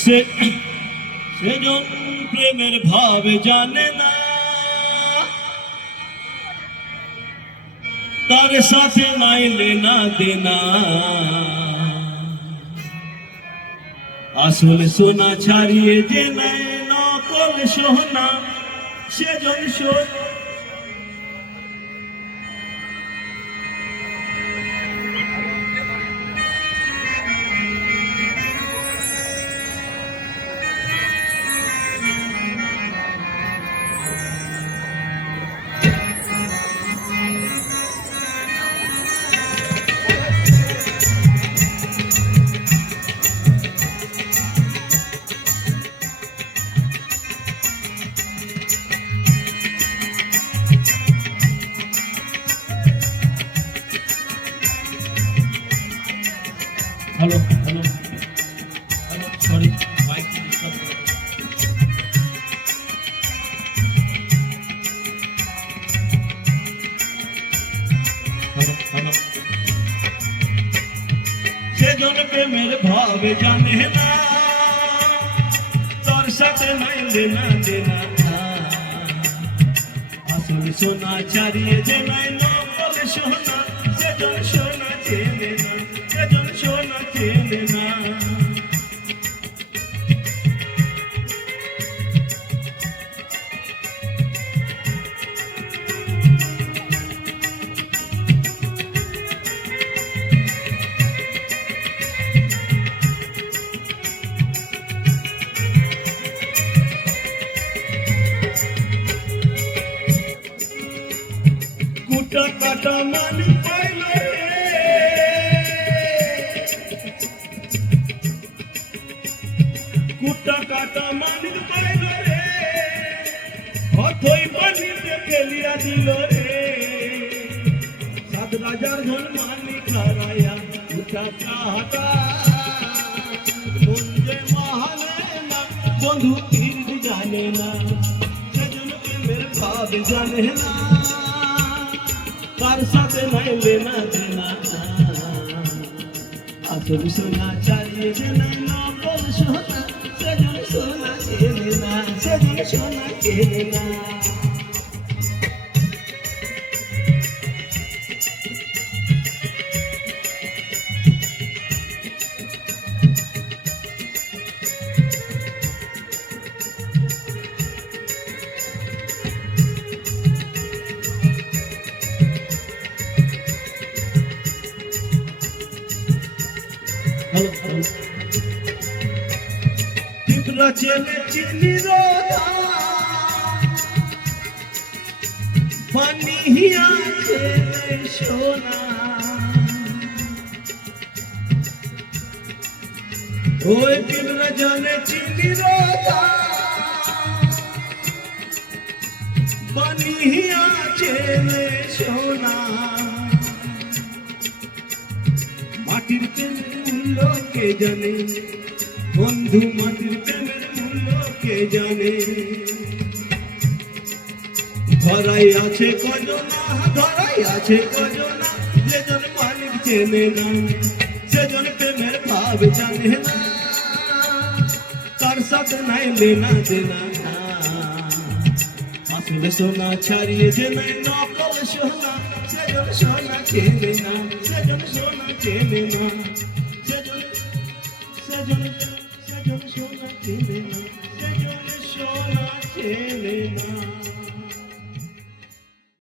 সে সেজন প্রেমের ভাব জানে না। তার সাথে নাই লেনা দেনা। আসল সোনা ছাড়িয়ে যে নেয় নকল সোনা সেজন সোনা hello hello hello sorry mic সেজন প্রেমের ভাবে জানে না। তোর সাথে নাই লেনা দেনা আসল সোনা ছাড়িয়ে যে নাই, নকল সোনা সেজন কুটা কাটা মান পাইলে কুটা কাটা মান পাইলে রে হতই পানিতে ফেলিয়া দিল রে সাত রাজার ধন মানি খারায়া কুটা কাটা বন্ধে মহানে না বন্ধু তীর জানে না সেজন প্রেমের ভাব জানে না তার সাথে নাই লেনা দেনা। আসল সোনা চালিয়ে দেনা না সেজন সোনা চেনে না। চিত্রা চেনে চিনি রাধা পানি হিয়া চেনে সোনা। ওই চিত্রা জানে চিনি রাধা পানি চেনে সোনা। মাটির প্রেমের মূল্য কে জানে, বন্ধু মাটির প্রেমের মূল্য কে জানে। ধরাই আছে কজনা, ধরাই আছে কজনা, যেজন মালিক চেনে না, সেজন প্রেমের ভাব জানে না। তার সাথে নাই লেনা দেনা সোনা ছাড়িয়ে নাই সোনা সোনা চেনে না সোনা চেনে না। সেজন সেজন সোনা চেনে না সেজন সোনা চেনে না